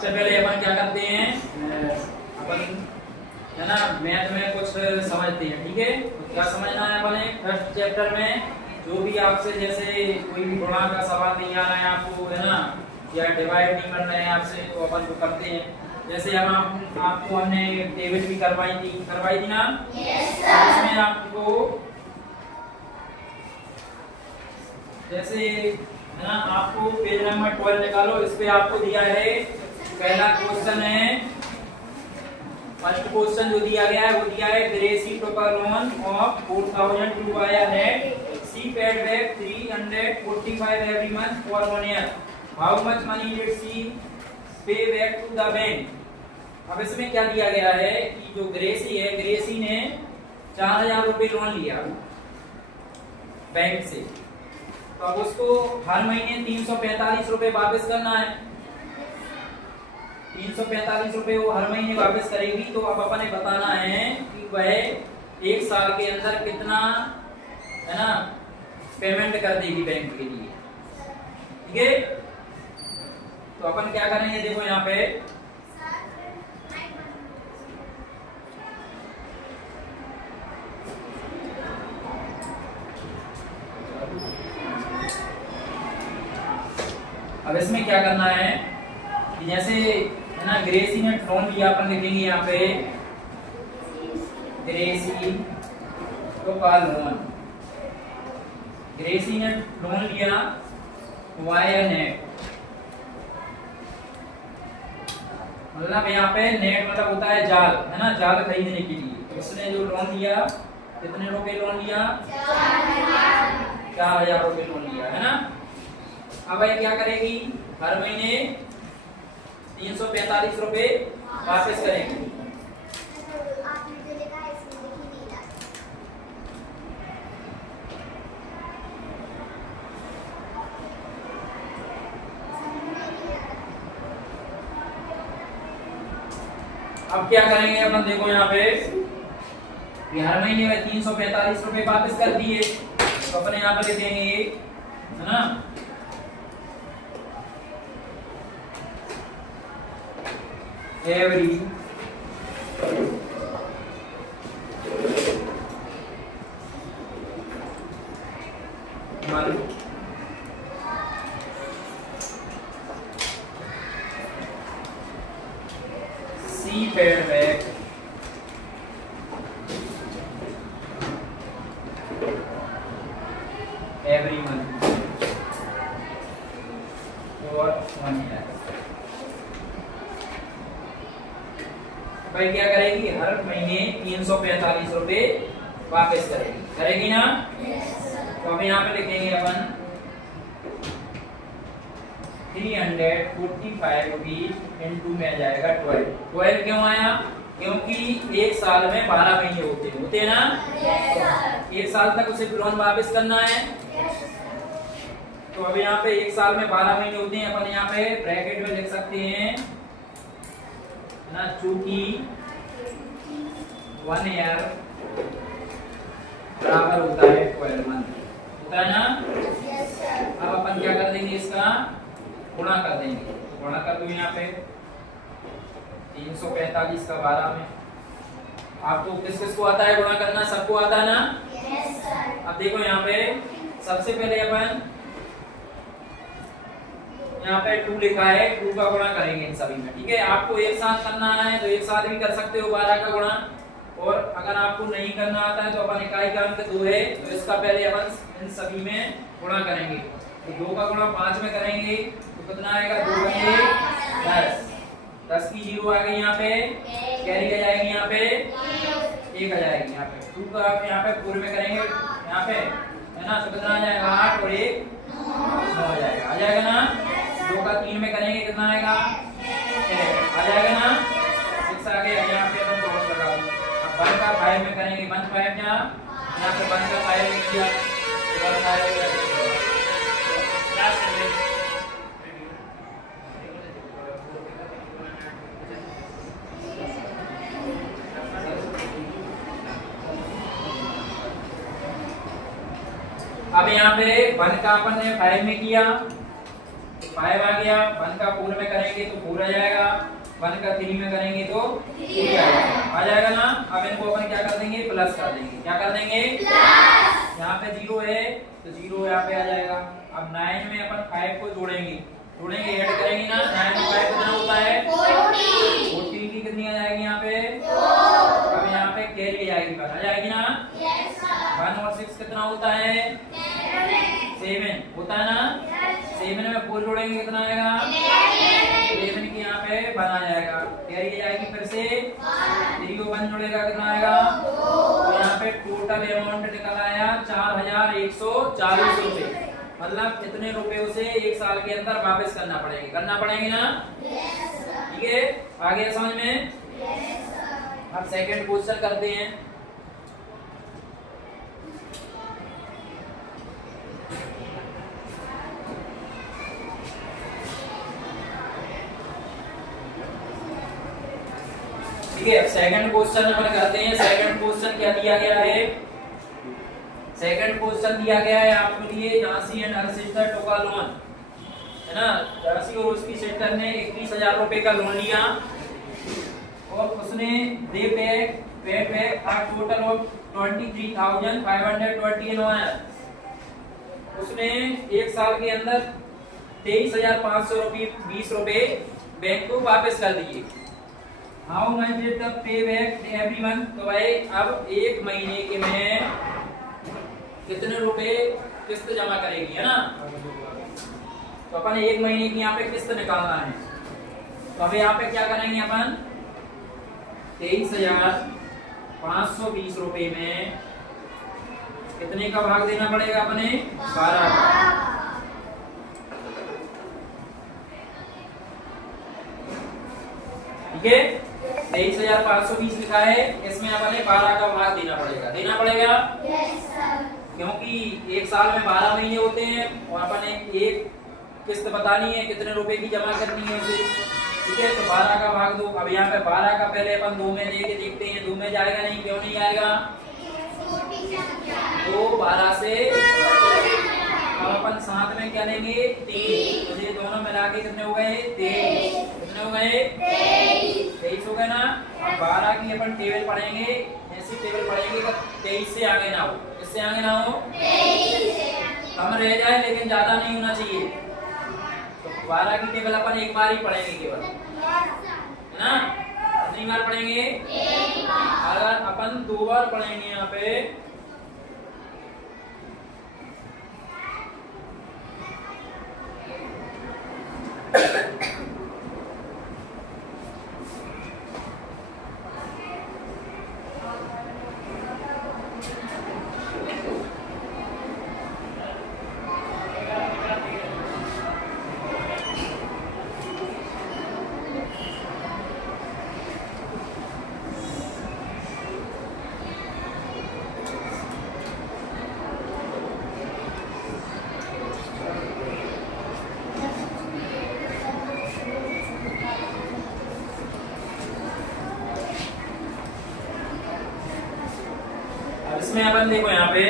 सबसे पहले अपन क्या करते हैं, अपन है ना मैथ में कुछ समझते हैं। ठीक है, तो क्या समझना है अपने फर्स्ट चैप्टर में, जो भी आपसे जैसे कोई भी गुणा का सवाल नहीं आ रहा है आपको, है ना, या डिवाइड नहीं कर रहे हैं आपसे, तो अपन को करते हैं। जैसे हम आपको हमने टेबल भी करवाई थी ना। यस तो सर। इसमें आपको जैसे है ना, आपको पेज नंबर 12 निकालो। इस पे आपको दिया है पहला क्वेश्चन है, फर्स्ट क्वेश्चन जो दिया गया है वो दिया है Gracie took a loan of 4000 to buy a net, she paid back 345 every month for 1 year, how much money did she pay back to the bank. अब इसमें क्या दिया गया है कि जो ग्रेसी है, ग्रेसी ने 4000 रुपए लोन लिया बैंक से, तो अब उसको हर महीने 345 रुपए वापस करना है। 345 रुपए वो हर महीने वापस करेगी। तो अब अपन ने बताना है कि वह 1 साल के अंदर कितना, है ना, पेमेंट कर देगी बैंक के लिए। ठीक है, तो अपन क्या करेंगे, देखो यहाँ पे अब इसमें क्या करना है कि जैसे है ना ग्रेसी ने लोन लिया, अपन लिखेंगे यहाँ पे ग्रेसी तो का लोन, ग्रेसी ने लोन लिया वाया नेट, मतलब यहाँ पे नेट मतलब होता है जाल, है ना, जाल खरीदने के लिए। उसने जो लोन लिया, कितने रुपए लोन लिया, 4000 रुपए लोन लिया, है ना। अब ये क्या करेगी, हर महीने 345 रुपए वापस करेगी। अब क्या करेंगे अपन, देखो यहाँ पे हर महीने में 345 रुपए वापस कर दिए, तो अपन यहाँ पे लिख देंगे, है ना, every month she paid back every month for 1 year। भाई क्या करेगी, हर महीने 345 रुपए वापस करेगी ना। तो अब यहाँ पे लिखेंगे अपन 345 रुपीज इंटू में आ जाएगा 12 क्यों आया, क्योंकि 1 साल में 12 महीने होते हैं ना। तो 1 साल तक उसे लोन वापस करना है। तो अब यहाँ पे 1 साल में 12 महीने होते हैं, अपन यहाँ पे ब्रैकेट में लिख सकते हैं ना, चूंकि 1 ईयर बराबर होता है 12 मंथ, होता है ना। अब अपन क्या कर देंगे, इसका गुणा कर देंगे। गुणा कर दो यहाँ पे 345 का 12 में। आपको किस किस को आता है गुणा करना, सबको आता है ना। अब देखो यहाँ पे सबसे पहले अपन यहाँ पे 2 लिखा है, 2 का गुणा करेंगे इन सभी में। ठीक है, आपको एक साथ करना है तो एक साथ भी कर सकते हो 12 का गुणा, और अगर आपको नहीं करना आता है तो अपन इकाई का अंक 2 है, तो इसका पहले अपन इन सभी में गुणा करेंगे। तो 2 का गुणा 5 में करेंगे तो कितना आएगा, 2 में 10, 10 की 0 आ गई यहाँ पे, कैरी आ जाएगी यहाँ पे 1 आ जाएगी यहाँ पे। 2 का यहाँ पे पूरे में करेंगे यहाँ पे, है ना, तो कितना आ जाएगा 8 और 1 9 आ जाएगा ना। 2 का 3 में करेंगे कितना आएगा 6 आ जाएगा ना। 6 आ गया, यहाँ पे अपन क्रॉस लगा दो। अब 1 का 5 में करेंगे 1 5 यहाँ पे 1 का 5 में किया तो 1 5 हो जाएगा। अब यहाँ पे 1 का अपन ने 5 में किया, 5 आ गया। 1 का 4 में करेंगे तो 4 आ जाएगा, 1 का 3 में करेंगे तो 3 आ जाएगा ना। अब इनको अपन क्या कर देंगे, प्लस कर देंगे। क्या कर देंगे, प्लस। यहाँ पे 0 है तो 0 यहाँ पे आ जाएगा। अब 9 में अपन 5 को जोड़ेंगे ऐड करेंगे ना। 9 में 5 कितना होता है, 14 की कितनी आ जाएगी यहाँ पे, अब यहाँ पे कैरी आ जाएगी, आ जाएगी ना। 1 और 6 कितना होता है, 7 होता है ना। 7 में 4 जोड़ेंगे कितना आएगा, 11 की यहाँ पे 1 आ जाएगा। कैरी जाएगी फिर से 3 को 1 जोड़ेगा कितना आएगा, तो यहाँ पे टोटल अमाउंट निकल आया 4140 रुपए। मतलब इतने रुपए उसे 1 साल के अंदर वापस करना पड़ेंगे ना। ठीक है, आगे समझ में। अब सेकंड क्वेश्चन करते हैं। ठीक है, सेकंड क्वेश्चन अपन करते हैं। सेकंड क्वेश्चन क्या दिया गया है, सेकंड क्वेश्चन दिया गया है आपके लिए, झांसी एंड हर सिस्टर टोका लोन, है ना। झांसी और उसकी सिस्टर ने 21,000 रुपए का लोन लिया और उसने दे paid back a total of 23,520 उसने 1 साल के अंदर 23,520 रुपए बैंक को वापस कर दिए। How much did the pay back every month, तो भाई अब 1 महीने के में कितने रुपए किस्त जमा करेगी, है ना। तो अपन 1 महीने की यहाँ पे किस्त निकालना है। तो अभी यहाँ पे क्या करेंगे अपन, 23,520 रुपए में कितने का भाग देना पड़ेगा अपने, 12 का। ठीक है, 23,520 लिखा है, इसमें अपने 12 का भाग देना पड़ेगा। क्योंकि 1 साल में 12 महीने होते हैं और अपन एक किस्त बतानी है कितने रुपए की जमा करनी है उसे। ठीक है, तो 12 का भाग दो। अब यहाँ पे 12 का पहले अपन 2 में लेके देखते हैं, 2 में जाएगा नहीं, क्यों नहीं आएगा, तो 12 से अब अपन साथ में क्या लेंगे, 3, तो ये दोनों मिला के कितने हो गए, 23। कितने हो गए, 23 हो गए ना। अब 12 की अपन टेबल पढ़ेंगे, ऐसी टेबल पढ़ेंगे कि 23 से आगे ना हो, इससे आगे ना हो, कम रह जाए लेकिन ज्यादा नहीं होना चाहिए। तो 12 की टेबल अपन एक बार ही पढ़ेंगे केवल, है ना। कितनी बार पढ़ेंगे, अगर अपन 2 बार पढ़ेंगे यहाँ पे, इसमें अपन देखो यहाँ पे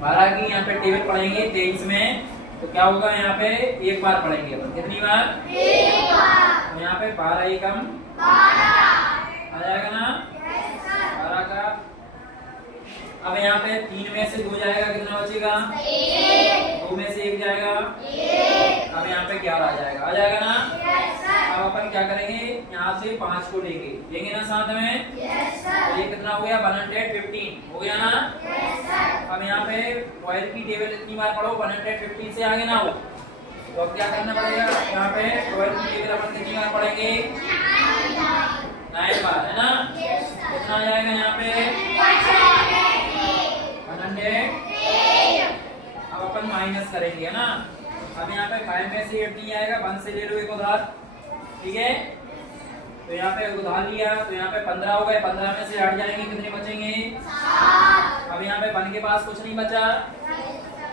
12 की यहाँ पे टेबल पढ़ेंगे 23 में, तो क्या होगा यहाँ पे एक बार पढ़ेंगे अपन, कितनी बार, एक बार। तो यहाँ पे 12 ही कम 12 आ जाएगा ना, 12 का। अब यहाँ पे 3 में से 2 जाएगा, कितना बचेगा, 2 में से 1 जाएगा, अब यहाँ पे 11 आ जाएगा ना। अब अपन क्या करेंगे, यहाँ से 5 को लेंगे ना साथ में, तो ये कितना हो गया, 115 हो गया ना। अब यहाँ पे 12 की टेबल इतनी बार पढ़ो, 115 से आगे ना हो, तो अब क्या करना पड़ेगा, यहाँ पे 12 की टेबल अपन कितनी बार पढ़ेंगे, 9 बार, है ना। कितना आ जाएगा यहाँ पे, 100। अब अपन माइनस करेंगे, है ना। अब यहाँ पे 5 में से 8 नहीं आएगा, 1 से ले लो एक उधार, ठीक है। तो यहाँ पे उधार लिया, तो यहाँ पे 15 हो गए, 15 में से हट जाएंगे, कितने बचेंगे, 7। अब यहाँ पे 1 के पास कुछ नहीं बचा,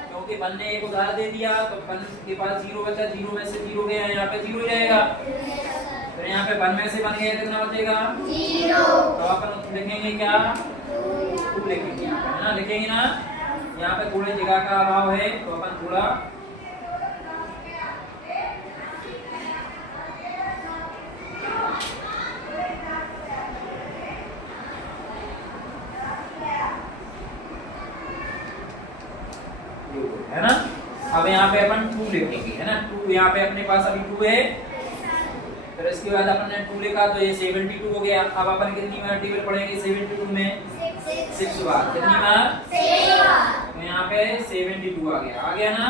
क्योंकि 1 ने एक उधार दे दिया, तो 1 के पास 0 बचा, 0 में से 0 गया, यहाँ पे 0 ही रहेगा। तो यहाँ पे 1 में से 1 गया, कितना बचेगा, 0। तो अपन लिखेंगे क्या, 2 लिखेंगे यहाँ पे, है ना, लिखेंगे ना। यहाँ पे थोड़ी जगह का अभाव है, तो अपन थोड़ा अब यहाँ पे अपन 2 लिखेंगे, है ना। 2 यहाँ पे अपने पास अभी 2 है, फिर इसके बाद अपन ने 2 लिखा तो ये 72 हो गया। अब अपन कितनी बार टेबल पढ़ेंगे 72 में 6 बार, कितनी बार 6 बार। तो यहाँ पे 72 आ गया ना।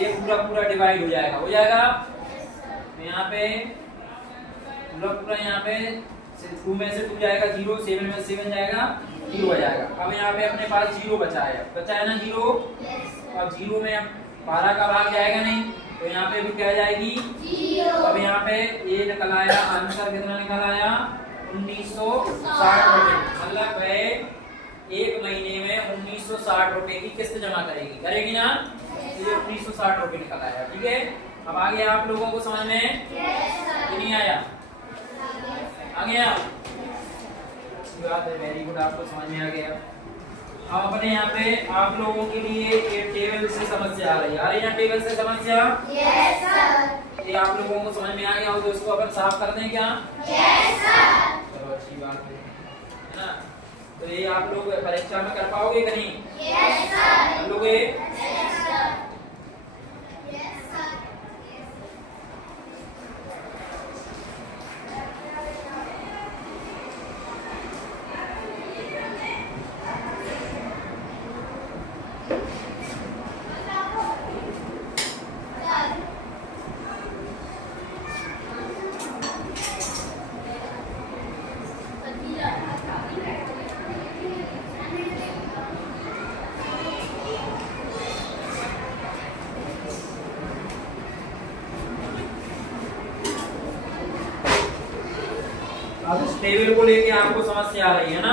ये पूरा पूरा डिवाइड हो जाएगा, तो यहाँ पे पूरा यहाँ पे 2 में से 2 जाएगा 0, 7 में से 7 जाएगा 0 हो जाएगा। अब यहाँ पे अपने पास 0 बचा है ना 0। अब 0 में 12 का भाग जाएगा नहीं, तो यहाँ पे भी क्या जाएगी 0। अब यहाँ पे ये निकल आया आंसर, कितना निकल आया 1960 रुपए। मतलब है 1 महीने में 1960 रुपए की किस्त जमा करेगी ना। ये 1960 रुपए निकल आया, ठीक है। अब आ गया आप लोगों को समझ में कि नहीं आया? आ गया, अच्छी बात है, वेरी गुड, आपको समझ में आ गया। अब अपने यहाँ पे आप लोगों के लिए एक टेबल से समस्या आ रही है ना, टेबल से समस्या। Yes sir. ये आप लोगों को समझ में आ गया हो तो इसको अपन साफ कर दें क्या? Yes sir. चलो अच्छी बात है ना। तो ये आप लोग परीक्षा में कर पाओगे कि नहीं? Yes sir. कर लोगे? Yes sir. Yes sir. अब इस टेबल को लेके आपको समस्या आ रही है ना।